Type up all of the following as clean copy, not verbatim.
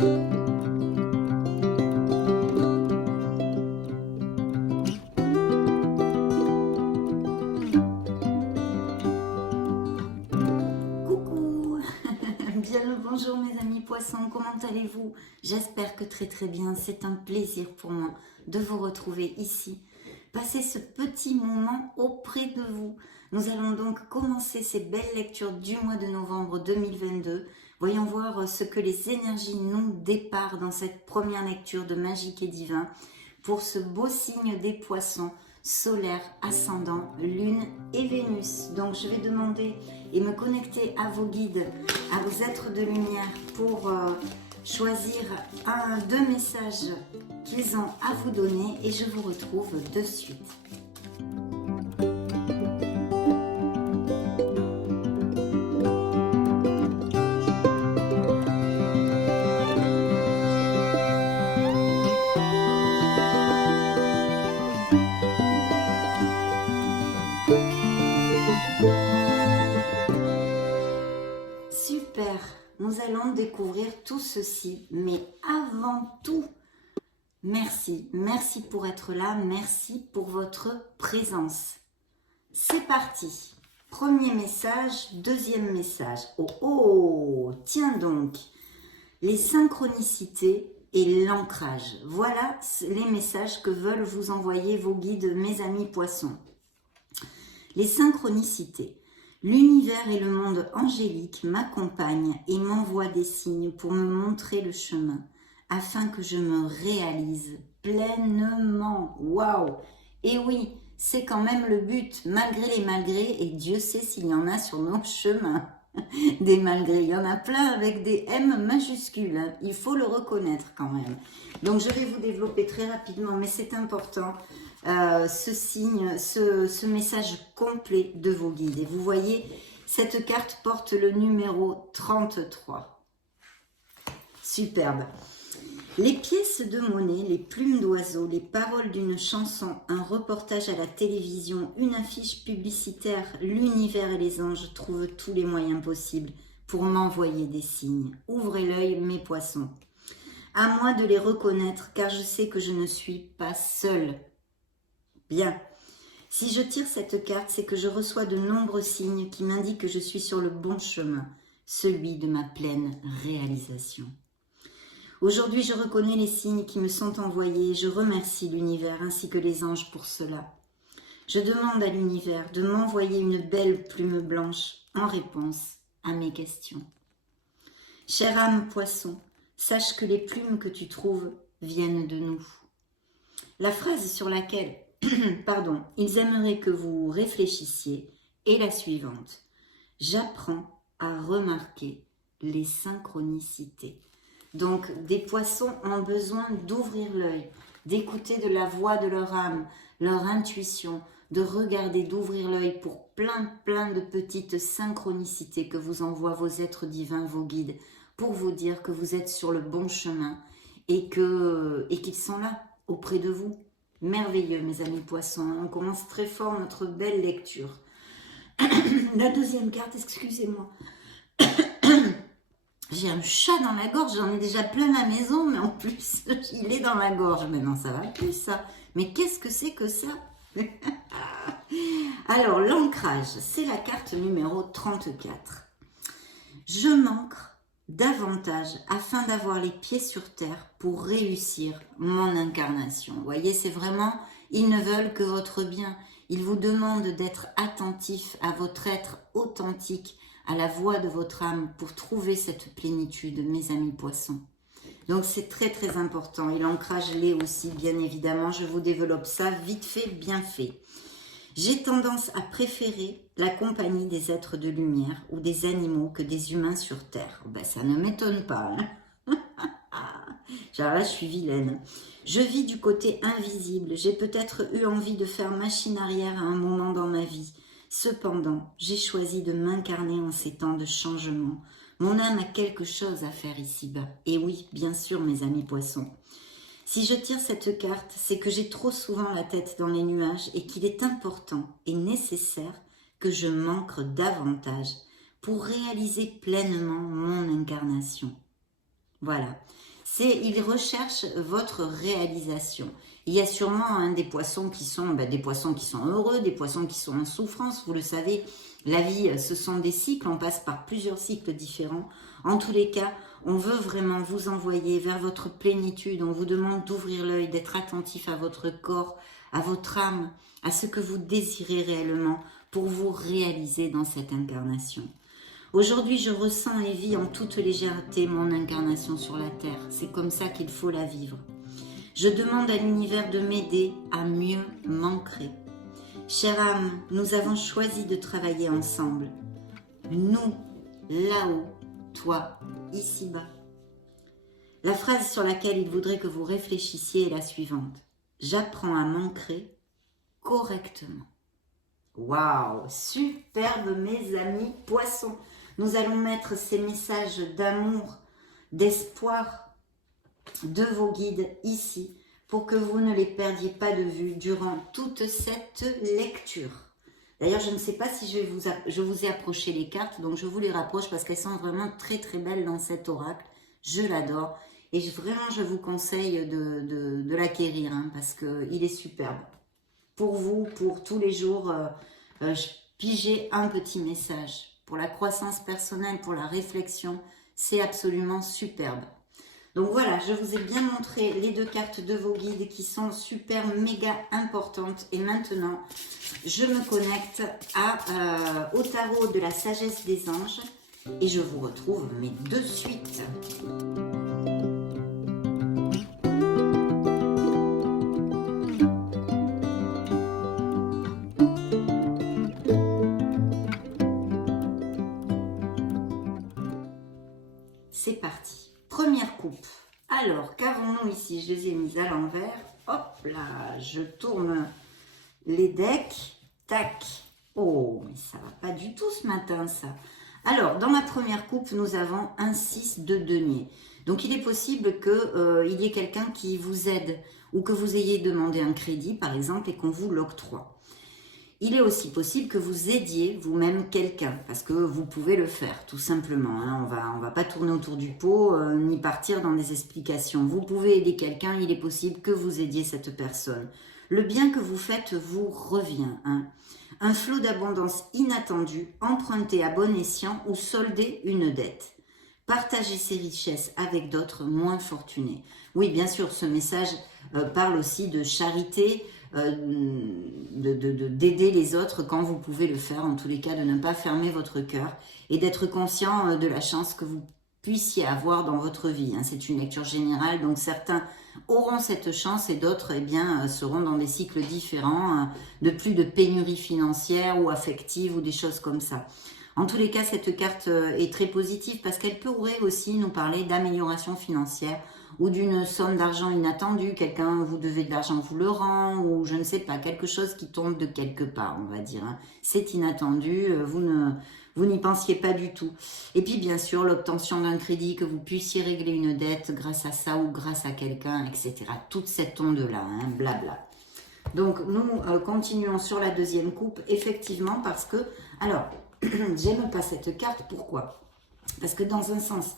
Coucou. Bien le bonjour mes amis poissons, comment allez-vous? J'espère que très bien, c'est un plaisir pour moi de vous retrouver ici, passer ce petit moment auprès de vous. Nous allons donc commencer ces belles lectures du mois de novembre 2022. Voyons voir ce que les énergies nous déparent dans cette première lecture de Magique et Divin pour ce beau signe des poissons, solaire, ascendant, lune et Vénus. Donc je vais demander et me connecter à vos guides, à vos êtres de lumière pour choisir deux messages qu'ils ont à vous donner et je vous retrouve de suite. Super, nous allons découvrir tout ceci, mais avant tout, merci pour être là, merci pour votre présence. C'est parti, premier message, deuxième message. Oh, tiens donc, les synchronicités et l'ancrage. Voilà les messages que veulent vous envoyer vos guides, mes amis poissons. Les synchronicités. L'univers et le monde angélique m'accompagnent et m'envoient des signes pour me montrer le chemin, afin que je me réalise pleinement. Waouh! Et oui, c'est quand même le but, malgré les malgrés, et Dieu sait s'il y en a sur nos chemins. Des malgrés, il y en a plein avec des M majuscules, hein. Il faut le reconnaître quand même. Donc je vais vous développer très rapidement, mais c'est important. Ce signe, ce message complet de vos guides. Et vous voyez, cette carte porte le numéro 33. Superbe. Les pièces de monnaie, les plumes d'oiseaux, les paroles d'une chanson, un reportage à la télévision, une affiche publicitaire, l'univers et les anges trouvent tous les moyens possibles pour m'envoyer des signes. Ouvrez l'œil, mes poissons. À moi de les reconnaître, car je sais que je ne suis pas seule. Bien, si je tire cette carte, c'est que je reçois de nombreux signes qui m'indiquent que je suis sur le bon chemin, celui de ma pleine réalisation. Aujourd'hui, je reconnais les signes qui me sont envoyés et je remercie l'univers ainsi que les anges pour cela. Je demande à l'univers de m'envoyer une belle plume blanche en réponse à mes questions. Chère âme poisson, sache que les plumes que tu trouves viennent de nous. La phrase sur laquelle ils aimeraient que vous réfléchissiez est la suivante. J'apprends à remarquer les synchronicités. Donc, des poissons ont besoin d'ouvrir l'œil, d'écouter de la voix de leur âme, leur intuition, de regarder, d'ouvrir l'œil pour plein de petites synchronicités que vous envoient vos êtres divins, vos guides, pour vous dire que vous êtes sur le bon chemin et qu'ils sont là, auprès de vous. Merveilleux, mes amis poissons. On commence très fort notre belle lecture. La deuxième carte, excusez-moi. J'ai un chat dans la gorge, j'en ai déjà plein la maison, mais en plus, il est dans la gorge. Mais non, ça va plus, ça. Mais qu'est-ce que c'est que ça? Alors, l'ancrage, c'est la carte numéro 34. Je m'ancre davantage afin d'avoir les pieds sur terre pour réussir mon incarnation. Vous voyez, c'est vraiment, ils ne veulent que votre bien. Ils vous demandent d'être attentif à votre être authentique, à la voix de votre âme pour trouver cette plénitude, mes amis poissons. Donc c'est très important. Et l'ancrage l'est aussi, bien évidemment. Je vous développe ça vite fait, bien fait. J'ai tendance à préférer la compagnie des êtres de lumière ou des animaux que des humains sur Terre. Ben, ça ne m'étonne pas. Hein. Genre là, je suis vilaine. Je vis du côté invisible. J'ai peut-être eu envie de faire machine arrière à un moment dans ma vie. Cependant, j'ai choisi de m'incarner en ces temps de changement. Mon âme a quelque chose à faire ici-bas. Et oui, bien sûr, mes amis poissons. Si je tire cette carte, c'est que j'ai trop souvent la tête dans les nuages et qu'il est important et nécessaire que je m'ancre davantage pour réaliser pleinement mon incarnation. Voilà. ils recherchent votre réalisation. Il y a sûrement des poissons qui sont heureux, des poissons qui sont en souffrance. Vous le savez, la vie, ce sont des cycles, on passe par plusieurs cycles différents. En tous les cas, on veut vraiment vous envoyer vers votre plénitude. On vous demande d'ouvrir l'œil, d'être attentif à votre corps, à votre âme, à ce que vous désirez réellement pour vous réaliser dans cette incarnation. Aujourd'hui, je ressens et vis en toute légèreté mon incarnation sur la terre. C'est comme ça qu'il faut la vivre. Je demande à l'univers de m'aider à mieux m'ancrer. Chère âme, nous avons choisi de travailler ensemble. Nous, là-haut, toi, ici-bas. La phrase sur laquelle il voudrait que vous réfléchissiez est la suivante. J'apprends à m'ancrer correctement. Waouh, superbe mes amis poissons. Nous allons mettre ces messages d'amour, d'espoir de vos guides ici pour que vous ne les perdiez pas de vue durant toute cette lecture. D'ailleurs, je ne sais pas si je vous ai approché les cartes, donc je vous les rapproche parce qu'elles sont vraiment très très belles dans cet oracle. Je l'adore et vraiment je vous conseille de l'acquérir parce qu'il est superbe. Pour vous, pour tous les jours, pigez un petit message. Pour la croissance personnelle, pour la réflexion, c'est absolument superbe. Donc voilà, je vous ai bien montré les deux cartes de vos guides qui sont super, méga importantes. Et maintenant, je me connecte au tarot de la sagesse des anges et je vous retrouve, mais de suite. C'est parti. Première coupe. Alors, qu'avons-nous ici? Je les ai mises à l'envers. Hop là, je tourne les decks. Tac. Oh, mais ça va pas du tout ce matin, ça. Alors, dans ma première coupe, nous avons un 6 de denier. Donc, il est possible qu'il y ait quelqu'un qui vous aide ou que vous ayez demandé un crédit, par exemple, et qu'on vous l'octroie. Il est aussi possible que vous aidiez vous-même quelqu'un, parce que vous pouvez le faire, tout simplement. On va pas tourner autour du pot, ni partir dans des explications. Vous pouvez aider quelqu'un, il est possible que vous aidiez cette personne. Le bien que vous faites vous revient. Un flot d'abondance inattendu, emprunté à bon escient ou solder une dette. Partagez ses richesses avec d'autres moins fortunés. Oui, bien sûr, ce message parle aussi de charité, d'aider les autres quand vous pouvez le faire, en tous les cas de ne pas fermer votre cœur et d'être conscient de la chance que vous puissiez avoir dans votre vie. C'est une lecture générale, donc certains auront cette chance et d'autres seront dans des cycles différents, de plus de pénurie financière ou affective ou des choses comme ça. En tous les cas, cette carte est très positive parce qu'elle pourrait aussi nous parler d'amélioration financière ou d'une somme d'argent inattendue. Quelqu'un vous devez de l'argent, vous le rend, ou je ne sais pas, quelque chose qui tombe de quelque part, on va dire. C'est inattendu, vous n'y pensiez pas du tout. Et puis bien sûr, l'obtention d'un crédit, que vous puissiez régler une dette grâce à ça ou grâce à quelqu'un, etc. Toute cette onde-là, blabla. Donc nous continuons sur la deuxième coupe, effectivement, parce que, alors, j'aime pas cette carte, pourquoi? Parce que dans un sens,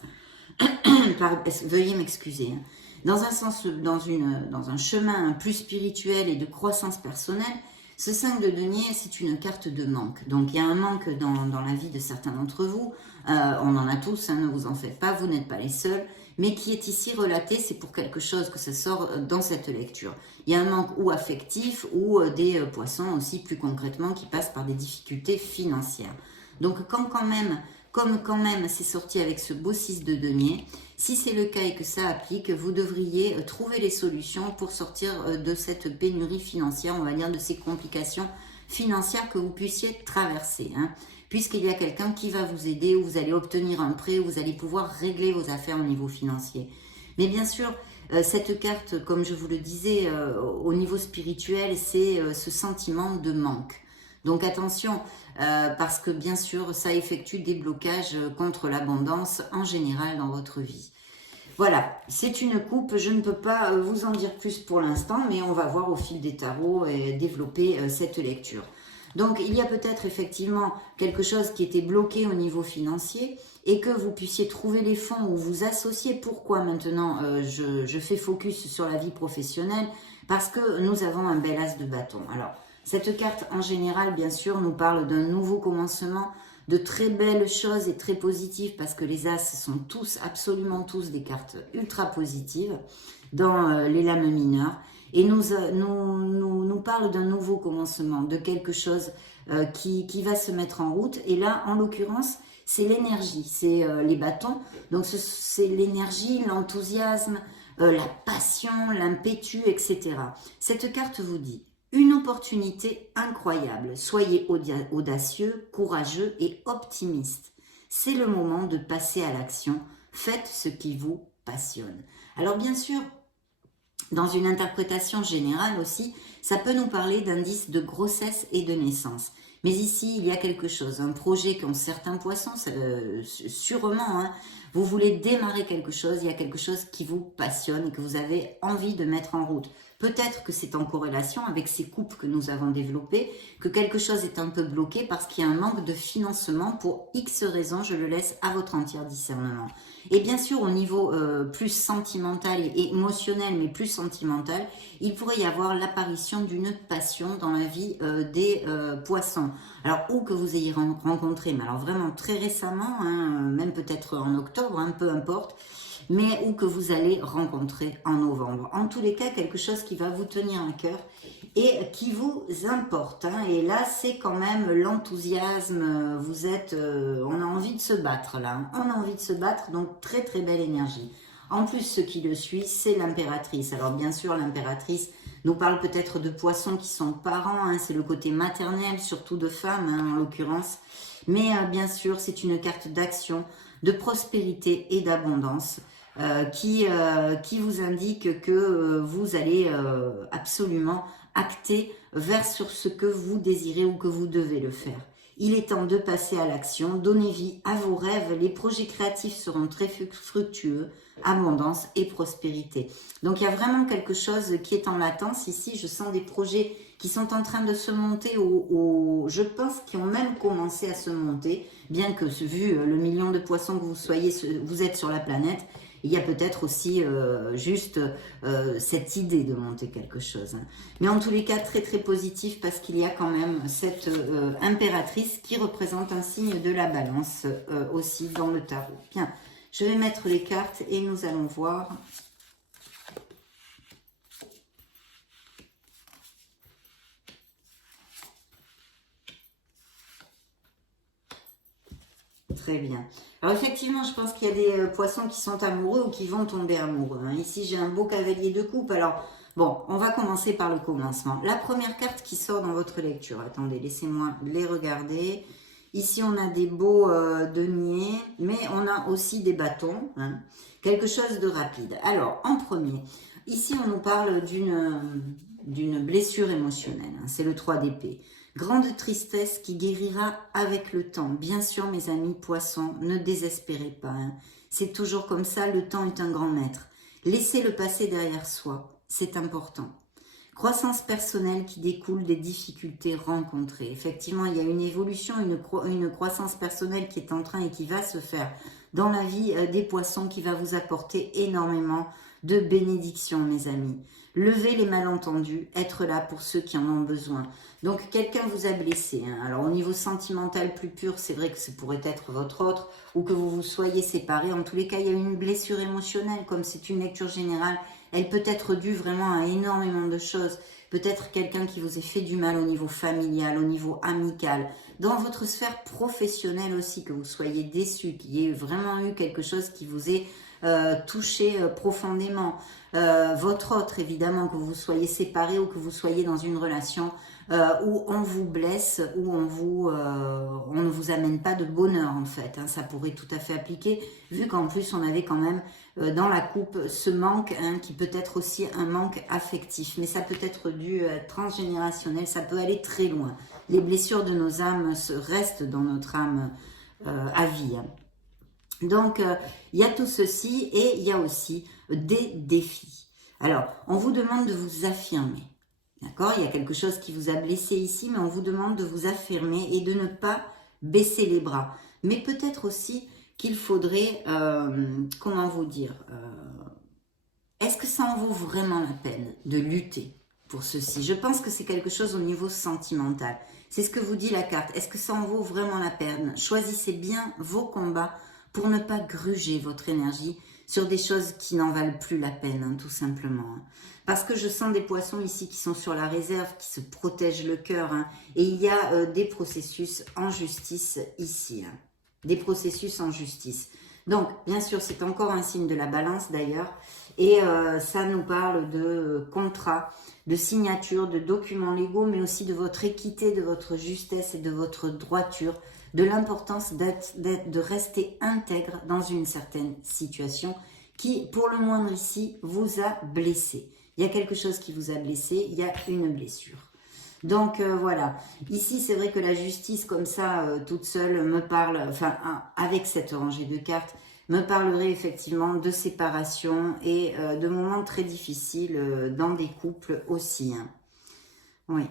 veuillez m'excuser, dans un sens, dans un chemin plus spirituel et de croissance personnelle, ce 5 de denier, c'est une carte de manque. Donc il y a un manque dans la vie de certains d'entre vous, on en a tous, ne vous en faites pas, vous n'êtes pas les seuls, mais qui est ici relaté, c'est pour quelque chose que ça sort dans cette lecture. Il y a un manque ou affectif ou des poissons aussi plus concrètement qui passent par des difficultés financières. Donc comme quand même c'est sorti avec ce beau 6 de denier, si c'est le cas et que ça applique, vous devriez trouver les solutions pour sortir de cette pénurie financière, on va dire de ces complications financières que vous puissiez traverser. Puisqu'il y a quelqu'un qui va vous aider, ou vous allez obtenir un prêt, ou vous allez pouvoir régler vos affaires au niveau financier. Mais bien sûr, cette carte, comme je vous le disais, au niveau spirituel, c'est ce sentiment de manque. Donc attention, parce que bien sûr, ça effectue des blocages contre l'abondance en général dans votre vie. Voilà, c'est une coupe, je ne peux pas vous en dire plus pour l'instant, mais on va voir au fil des tarots et développer cette lecture. Donc il y a peut-être effectivement quelque chose qui était bloqué au niveau financier et que vous puissiez trouver les fonds ou vous associer. Pourquoi maintenant je fais focus sur la vie professionnelle? Parce que nous avons un bel as de bâton. Alors, cette carte en général, bien sûr, nous parle d'un nouveau commencement, de très belles choses et très positives, parce que les as sont tous, absolument tous, des cartes ultra positives dans les lames mineures. Et nous parle d'un nouveau commencement, de quelque chose qui va se mettre en route. Et là, en l'occurrence, c'est l'énergie, c'est les bâtons. Donc, c'est l'énergie, l'enthousiasme, la passion, l'impétu, etc. Cette carte vous dit une opportunité incroyable. Soyez audacieux, courageux et optimiste. C'est le moment de passer à l'action. Faites ce qui vous passionne. Alors, bien sûr, dans une interprétation générale aussi, ça peut nous parler d'indices de grossesse et de naissance. Mais ici, il y a quelque chose, un projet qu'ont certains poissons, sûrement, hein, vous voulez démarrer quelque chose, il y a quelque chose qui vous passionne et que vous avez envie de mettre en route. Peut-être que c'est en corrélation avec ces coupes que nous avons développées, que quelque chose est un peu bloqué parce qu'il y a un manque de financement pour X raisons, je le laisse à votre entier discernement. Et bien sûr, au niveau plus sentimental et émotionnel, mais plus sentimental, il pourrait y avoir l'apparition d'une passion dans la vie des poissons. Alors, où que vous ayez rencontré, mais alors vraiment très récemment, hein, même peut-être en octobre, hein, peu importe, mais où que vous allez rencontrer en novembre. En tous les cas, quelque chose qui va vous tenir à cœur et qui vous importe. Hein. Et là, c'est quand même l'enthousiasme. Vous êtes, on a envie de se battre là. Hein. On a envie de se battre, donc très très belle énergie. En plus, ce qui le suit, c'est l'impératrice. Alors bien sûr, l'impératrice nous parle peut-être de poissons qui sont parents. Hein. C'est le côté maternel, surtout de femmes hein, en l'occurrence. Mais bien sûr, c'est une carte d'action, de prospérité et d'abondance. Qui vous indique que vous allez absolument acter vers sur ce que vous désirez ou que vous devez le faire. Il est temps de passer à l'action, donnez vie à vos rêves, les projets créatifs seront très fructueux, abondance et prospérité. Donc il y a vraiment quelque chose qui est en latence ici, je sens des projets qui sont en train de se monter, je pense qu'ils ont même commencé à se monter, bien que vu le million de poissons que vous êtes sur la planète, il y a peut-être aussi juste cette idée de monter quelque chose. Hein. Mais en tous les cas, très très positif parce qu'il y a quand même cette impératrice qui représente un signe de la balance aussi dans le tarot. Bien, je vais mettre les cartes et nous allons voir. Très bien. Alors effectivement, je pense qu'il y a des poissons qui sont amoureux ou qui vont tomber amoureux. Hein. Ici, j'ai un beau cavalier de coupe. Alors, bon, on va commencer par le commencement. La première carte qui sort dans votre lecture. Attendez, laissez-moi les regarder. Ici, on a des beaux deniers, mais on a aussi des bâtons. Hein. Quelque chose de rapide. Alors, en premier, ici, on nous parle d'une blessure émotionnelle. Hein. C'est le 3 d'épée. Grande tristesse qui guérira avec le temps. Bien sûr, mes amis poissons, ne désespérez pas. Hein. C'est toujours comme ça, le temps est un grand maître. Laissez le passé derrière soi, c'est important. Croissance personnelle qui découle des difficultés rencontrées. Effectivement, il y a une évolution, une croissance personnelle qui est en train et qui va se faire dans la vie des poissons, qui va vous apporter énormément de bénédictions, mes amis. Levez les malentendus, être là pour ceux qui en ont besoin. Donc, quelqu'un vous a blessé. Hein. Alors, au niveau sentimental plus pur, c'est vrai que ce pourrait être votre autre ou que vous vous soyez séparés. En tous les cas, il y a une blessure émotionnelle. Comme c'est une lecture générale, elle peut être due vraiment à énormément de choses. Peut-être quelqu'un qui vous ait fait du mal au niveau familial, au niveau amical. Dans votre sphère professionnelle aussi, que vous soyez déçu, qu'il y ait vraiment eu quelque chose qui vous ait touché profondément. Votre autre, évidemment, que vous soyez séparés ou que vous soyez dans une relation où on vous blesse, où on ne vous amène pas de bonheur en fait. Hein, ça pourrait tout à fait appliquer, vu qu'en plus on avait quand même dans la coupe ce manque, hein, qui peut être aussi un manque affectif. Mais ça peut être dû transgénérationnel, ça peut aller très loin. Les blessures de nos âmes restent dans notre âme à vie. Hein. Donc, il y a tout ceci et il y a aussi des défis. Alors, on vous demande de vous affirmer. D'accord? Il y a quelque chose qui vous a blessé ici, mais on vous demande de vous affirmer et de ne pas baisser les bras. Mais peut-être aussi qu'il faudrait, comment vous dire, est-ce que ça en vaut vraiment la peine de lutter pour ceci? Je pense que c'est quelque chose au niveau sentimental. C'est ce que vous dit la carte. Est-ce que ça en vaut vraiment la peine? Choisissez bien vos combats pour ne pas gruger votre énergie sur des choses qui n'en valent plus la peine, hein, tout simplement. Hein. Parce que je sens des poissons ici qui sont sur la réserve, qui se protègent le cœur. Hein, et il y a des processus en justice ici. Hein, des processus en justice. Donc, bien sûr, c'est encore un signe de la balance d'ailleurs. Et ça nous parle de contrats, de signatures, de documents légaux, mais aussi de votre équité, de votre justesse et de votre droiture, de l'importance de rester intègre dans une certaine situation qui, pour le moindre ici, vous a blessé. Il y a quelque chose qui vous a blessé, il y a une blessure. Donc voilà, ici c'est vrai que la justice comme ça, toute seule, me parle, enfin avec cette rangée de cartes, me parlerait effectivement de séparation et de moments très difficiles dans des couples aussi. Hein. Oui.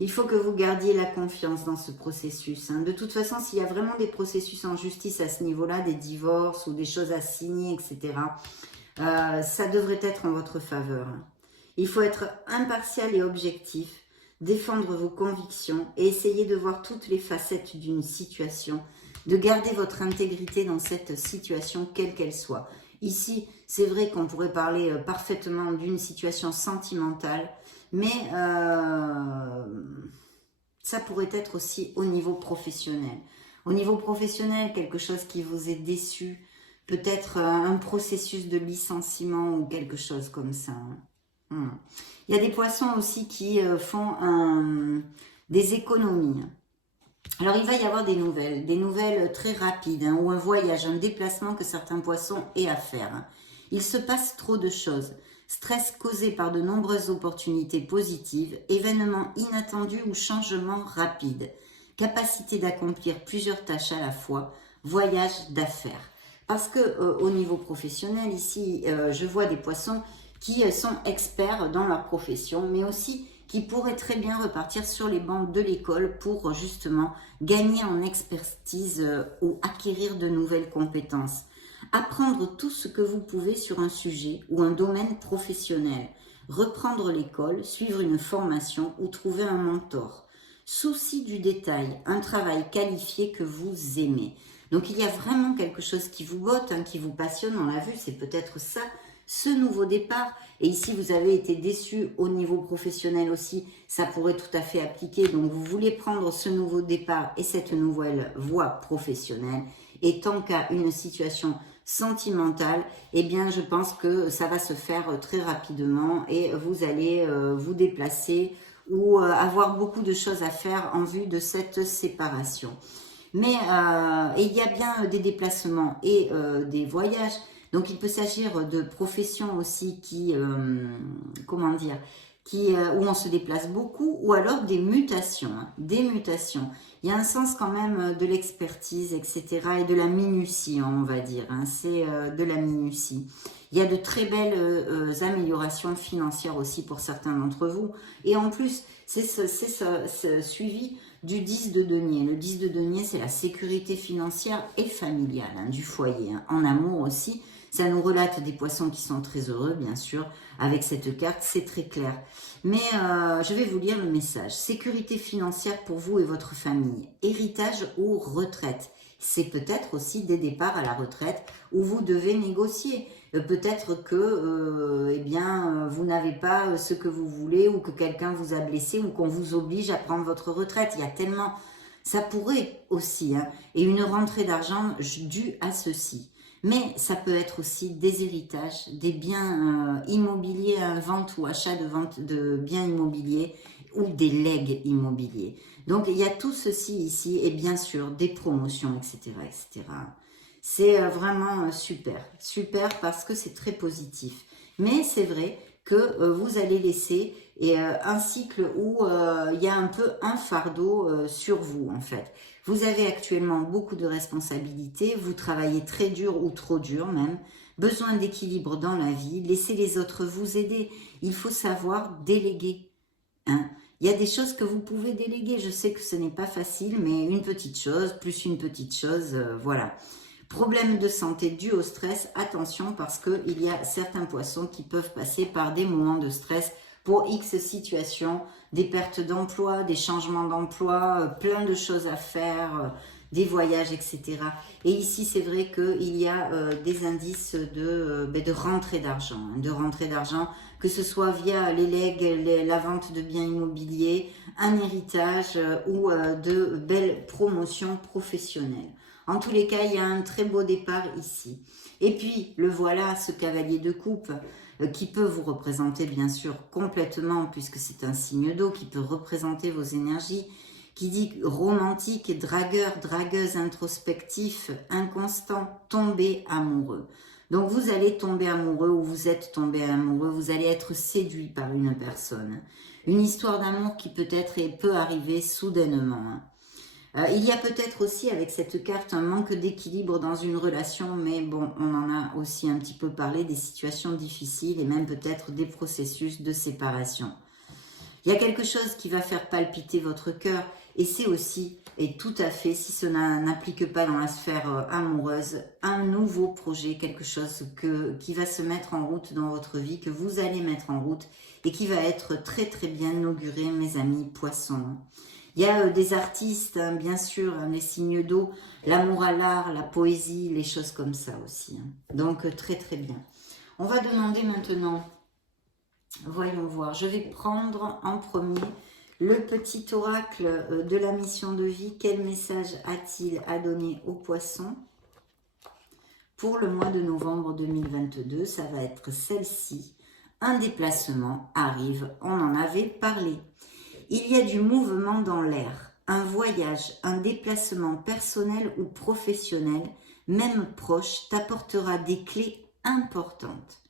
Il faut que vous gardiez la confiance dans ce processus. Hein. De toute façon, s'il y a vraiment des processus en justice à ce niveau-là, des divorces ou des choses à signer, etc., ça devrait être en votre faveur. Hein. Il faut être impartial et objectif, défendre vos convictions et essayer de voir toutes les facettes d'une situation, de garder votre intégrité dans cette situation, quelle qu'elle soit. Ici, c'est vrai qu'on pourrait parler parfaitement d'une situation sentimentale, mais ça pourrait être aussi au niveau professionnel. Au niveau professionnel, quelque chose qui vous est déçu, peut-être un processus de licenciement ou quelque chose comme ça. Il y a des poissons aussi qui font des économies. Alors, il va y avoir des nouvelles très rapides, hein, ou un voyage, un déplacement que certains poissons aient à faire. Hein. Il se passe trop de choses. Stress causé par de nombreuses opportunités positives, événements inattendus ou changements rapides, capacité d'accomplir plusieurs tâches à la fois, voyage d'affaires. Parce que au niveau professionnel, ici, je vois des poissons qui sont experts dans leur profession, mais aussi qui pourraient très bien repartir sur les bancs de l'école pour justement gagner en expertise ou acquérir de nouvelles compétences. Apprendre tout ce que vous pouvez sur un sujet ou un domaine professionnel. Reprendre l'école, suivre une formation ou trouver un mentor. Souci du détail, un travail qualifié que vous aimez. Donc il y a vraiment quelque chose qui vous botte, hein, qui vous passionne, on l'a vu, c'est peut-être ça, ce nouveau départ. Et ici vous avez été déçu au niveau professionnel aussi, ça pourrait tout à fait appliquer. Donc vous voulez prendre ce nouveau départ et cette nouvelle voie professionnelle. Et tant qu'à une situation sentimentale, eh bien je pense que ça va se faire très rapidement et vous allez vous déplacer ou avoir beaucoup de choses à faire en vue de cette séparation. Mais il y a bien des déplacements et des voyages. Donc il peut s'agir de professions aussi qui, comment dire, où on se déplace beaucoup, ou alors des mutations, hein, des mutations. Il y a un sens quand même de l'expertise, etc. et de la minutie, on va dire. Hein, c'est de la minutie. Il y a de très belles améliorations financières aussi pour certains d'entre vous. Et en plus, c'est suivi du 10 de denier. Le 10 de denier, c'est la sécurité financière et familiale, hein, du foyer. Hein. En amour aussi, ça nous relate des poissons qui sont très heureux, bien sûr. Avec cette carte, c'est très clair. Mais je vais vous lire le message. Sécurité financière pour vous et votre famille. Héritage ou retraite. C'est peut-être aussi des départs à la retraite où vous devez négocier. Peut-être que eh bien, vous n'avez pas ce que vous voulez ou que quelqu'un vous a blessé ou qu'on vous oblige à prendre votre retraite. Il y a tellement... Ça pourrait aussi. Hein, et une rentrée d'argent due à ceci. Mais ça peut être aussi des héritages, des biens immobiliers, vente ou achat de biens immobiliers ou des legs immobiliers. Donc il y a tout ceci ici et bien sûr des promotions, etc. etc. C'est vraiment super, super parce que c'est très positif. Mais c'est vrai que vous allez laisser un cycle où il y a un peu un fardeau sur vous en fait. Vous avez actuellement beaucoup de responsabilités, vous travaillez très dur ou trop dur même, besoin d'équilibre dans la vie, laissez les autres vous aider. Il faut savoir déléguer. Hein. Il y a des choses que vous pouvez déléguer. Je sais que ce n'est pas facile, mais une petite chose, plus une petite chose, voilà. Problème de santé dû au stress, attention parce qu'il y a certains poissons qui peuvent passer par des moments de stress pour X situations, des pertes d'emploi, des changements d'emploi, plein de choses à faire, des voyages, etc. Et ici, c'est vrai qu'il y a des indices de rentrée d'argent, que ce soit via les legs, la vente de biens immobiliers, un héritage ou de belles promotions professionnelles. En tous les cas, il y a un très beau départ ici. Et puis, le voilà, ce cavalier de coupe, qui peut vous représenter bien sûr complètement, puisque c'est un signe d'eau, qui peut représenter vos énergies, qui dit romantique, dragueur, dragueuse, introspectif, inconstant, tomber amoureux. Donc vous allez tomber amoureux ou vous êtes tombé amoureux, vous allez être séduit par une personne. Une histoire d'amour qui peut-être peut arriver soudainement. Il y a peut-être aussi avec cette carte un manque d'équilibre dans une relation, mais bon, on en a aussi un petit peu parlé, des situations difficiles et même peut-être des processus de séparation. Il y a quelque chose qui va faire palpiter votre cœur et c'est aussi, et tout à fait, si cela n'implique pas dans la sphère amoureuse, un nouveau projet, quelque chose qui va se mettre en route dans votre vie, que vous allez mettre en route et qui va être très très bien inauguré, mes amis poissons. Il y a des artistes, hein, bien sûr, hein, les signes d'eau, l'amour à l'art, la poésie, les choses comme ça aussi. Hein. Donc très très bien. On va demander maintenant... Voyons voir, je vais prendre en premier le petit oracle de la mission de vie. Quel message a-t-il à donner aux poissons pour le mois de novembre 2022? Ça va être celle-ci. Un déplacement arrive, on en avait parlé. Il y a du mouvement dans l'air, un voyage, un déplacement personnel ou professionnel, même proche, t'apportera des clés importantes.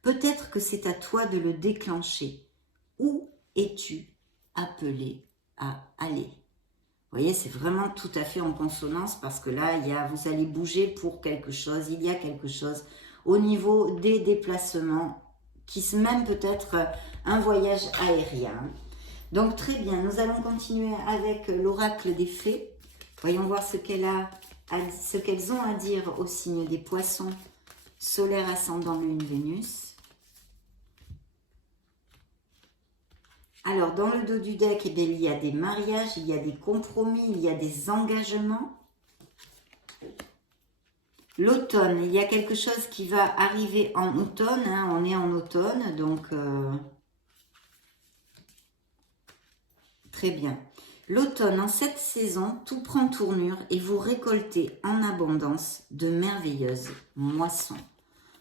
Peut-être que c'est à toi de le déclencher. Où es-tu appelé à aller? Vous voyez, c'est vraiment tout à fait en consonance parce que là, vous allez bouger pour quelque chose. Il y a quelque chose au niveau des déplacements qui se même peut-être un voyage aérien. Donc très bien, nous allons continuer avec l'oracle des fées. Voyons voir ce qu'elles ont à dire au signe des poissons, solaire, ascendant, lune, Vénus. Alors, dans le dos du deck, eh bien, il y a des mariages, il y a des compromis, il y a des engagements. L'automne, il y a quelque chose qui va arriver en automne. Hein, on est en automne, donc... Très bien. L'automne, en cette saison, tout prend tournure et vous récoltez en abondance de merveilleuses moissons.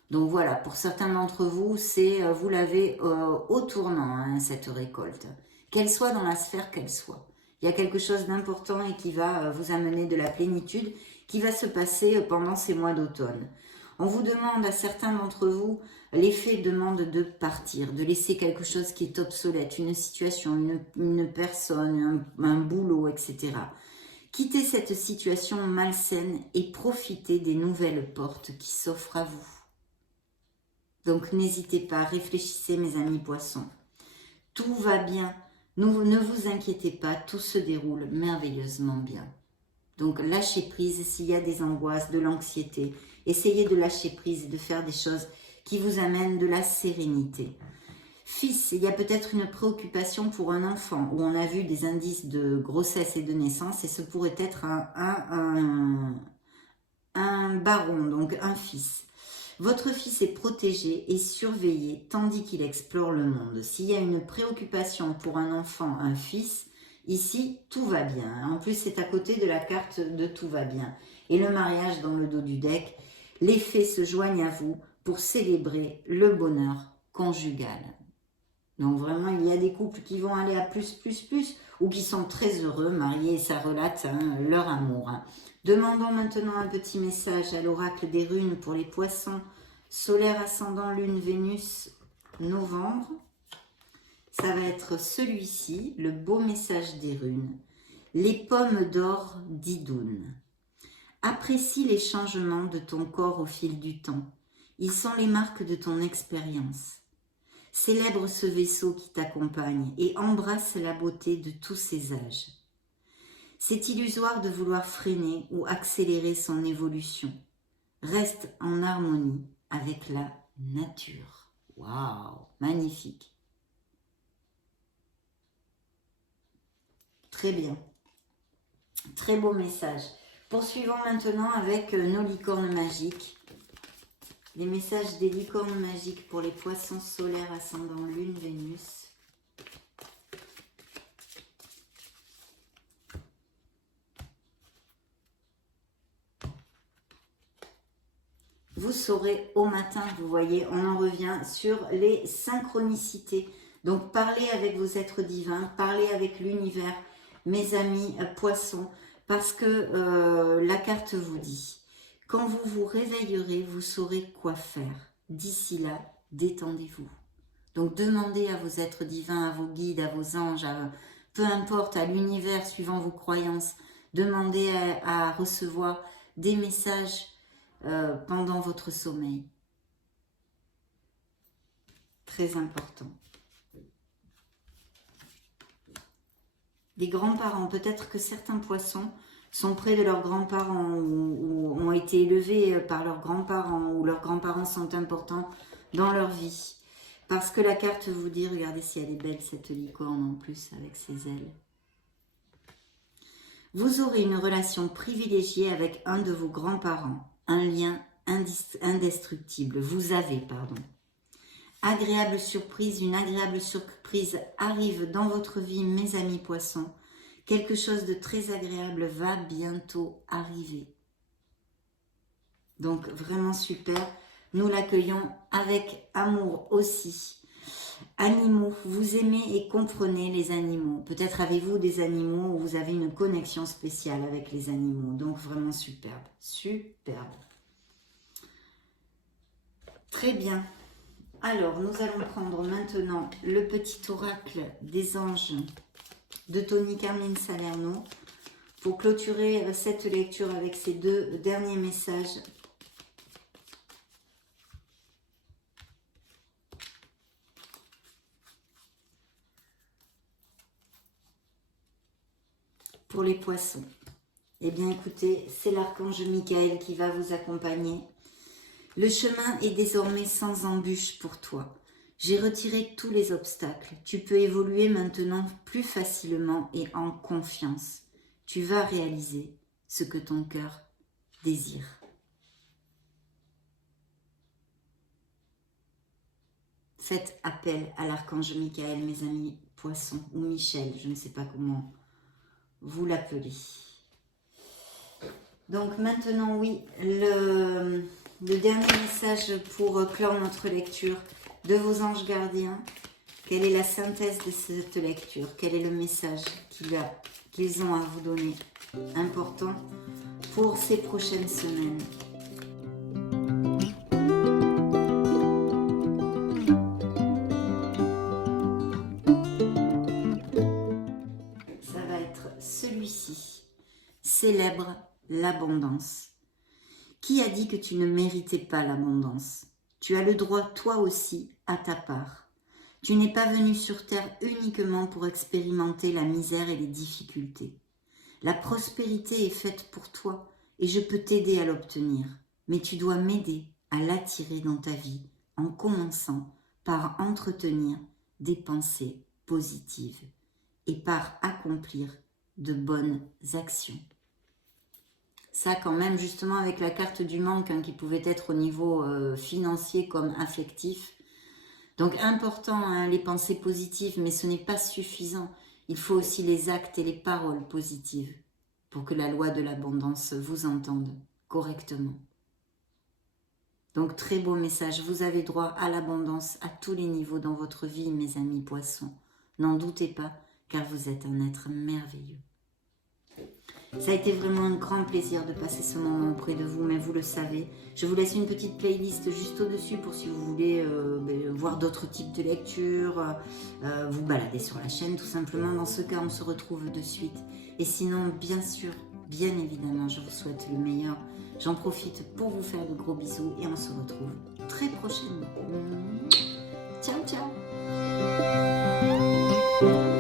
Donc voilà, pour certains d'entre vous, vous l'avez au tournant, hein, cette récolte. Qu'elle soit dans la sphère qu'elle soit. Il y a quelque chose d'important et qui va vous amener de la plénitude, qui va se passer pendant ces mois d'automne. On vous demande, à certains d'entre vous, les fées demandent de partir, de laisser quelque chose qui est obsolète, une situation, une personne, un boulot, etc. Quittez cette situation malsaine et profitez des nouvelles portes qui s'offrent à vous. Donc n'hésitez pas, réfléchissez mes amis poissons. Tout va bien, ne vous inquiétez pas, tout se déroule merveilleusement bien. Donc lâchez prise s'il y a des angoisses, de l'anxiété. Essayez de lâcher prise et de faire des choses qui vous amènent de la sérénité. Fils, il y a peut-être une préoccupation pour un enfant où on a vu des indices de grossesse et de naissance et ce pourrait être un baron, donc un fils. Votre fils est protégé et surveillé tandis qu'il explore le monde. S'il y a une préoccupation pour un enfant, un fils, ici, tout va bien. En plus, c'est à côté de la carte de tout va bien. Et le mariage dans le dos du deck, les fées se joignent à vous pour célébrer le bonheur conjugal. Donc vraiment, il y a des couples qui vont aller à plus, ou qui sont très heureux, mariés, et ça relate leur amour. Demandons maintenant un petit message à l'oracle des runes pour les poissons, solaire, ascendant, lune, Vénus, novembre. Ça va être celui-ci, le beau message des runes. Les pommes d'or d'Idoun. Apprécie les changements de ton corps au fil du temps. Ils sont les marques de ton expérience. Célèbre ce vaisseau qui t'accompagne et embrasse la beauté de tous ses âges. C'est illusoire de vouloir freiner ou accélérer son évolution. Reste en harmonie avec la nature. Waouh, magnifique. Très bien. Très beau message. Poursuivons maintenant avec nos licornes magiques. Les messages des licornes magiques pour les poissons solaires ascendant Lune, Vénus. Vous saurez au matin, vous voyez, on en revient sur les synchronicités. Donc parlez avec vos êtres divins, parlez avec l'univers, mes amis poissons, parce que la carte vous dit, quand vous vous réveillerez, vous saurez quoi faire. D'ici là, détendez-vous. Donc demandez à vos êtres divins, à vos guides, à vos anges, peu importe, à l'univers suivant vos croyances, demandez à recevoir des messages pendant votre sommeil. Très important. Les grands-parents, peut-être que certains poissons sont près de leurs grands-parents ou ont été élevés par leurs grands-parents ou leurs grands-parents sont importants dans leur vie. Parce que la carte vous dit, regardez si elle est belle cette licorne en plus avec ses ailes. Vous aurez une relation privilégiée avec un de vos grands-parents, un lien indestructible. Vous avez, pardon. Agréable surprise, une agréable surprise arrive dans votre vie, mes amis poissons. Quelque chose de très agréable va bientôt arriver. Donc vraiment super. Nous l'accueillons avec amour aussi. Animaux, vous aimez et comprenez les animaux. Peut-être avez-vous des animaux ou vous avez une connexion spéciale avec les animaux. Donc vraiment superbe, superbe. Très bien. Alors, nous allons prendre maintenant le petit oracle des anges de Tony Carmine Salerno pour clôturer cette lecture avec ces deux derniers messages. Pour les poissons. Eh bien, écoutez, c'est l'archange Michael qui va vous accompagner. Le chemin est désormais sans embûche pour toi. J'ai retiré tous les obstacles. Tu peux évoluer maintenant plus facilement et en confiance. Tu vas réaliser ce que ton cœur désire. Faites appel à l'archange Michael, mes amis poissons, ou Michel, je ne sais pas comment vous l'appelez. Donc maintenant, oui, le dernier message pour clore notre lecture de vos anges gardiens. Quelle est la synthèse de cette lecture? Quel est le message qu'ils ont à vous donner important pour ces prochaines semaines? Ça va être celui-ci. Célèbre l'abondance. Qui a dit que tu ne méritais pas l'abondance? Tu as le droit, toi aussi, à ta part. Tu n'es pas venu sur terre uniquement pour expérimenter la misère et les difficultés. La prospérité est faite pour toi et je peux t'aider à l'obtenir. Mais tu dois m'aider à l'attirer dans ta vie en commençant par entretenir des pensées positives et par accomplir de bonnes actions. Ça quand même justement avec la carte du manque qui pouvait être au niveau financier comme affectif. Donc important les pensées positives, mais ce n'est pas suffisant. Il faut aussi les actes et les paroles positives pour que la loi de l'abondance vous entende correctement. Donc très beau message, vous avez droit à l'abondance à tous les niveaux dans votre vie, mes amis poissons. N'en doutez pas, car vous êtes un être merveilleux. Ça a été vraiment un grand plaisir de passer ce moment auprès de vous, mais vous le savez. Je vous laisse une petite playlist juste au-dessus pour si vous voulez voir d'autres types de lectures, vous balader sur la chaîne tout simplement. Dans ce cas, on se retrouve de suite. Et sinon, bien sûr, bien évidemment, je vous souhaite le meilleur. J'en profite pour vous faire de gros bisous et on se retrouve très prochainement. Ciao, ciao! Thank you.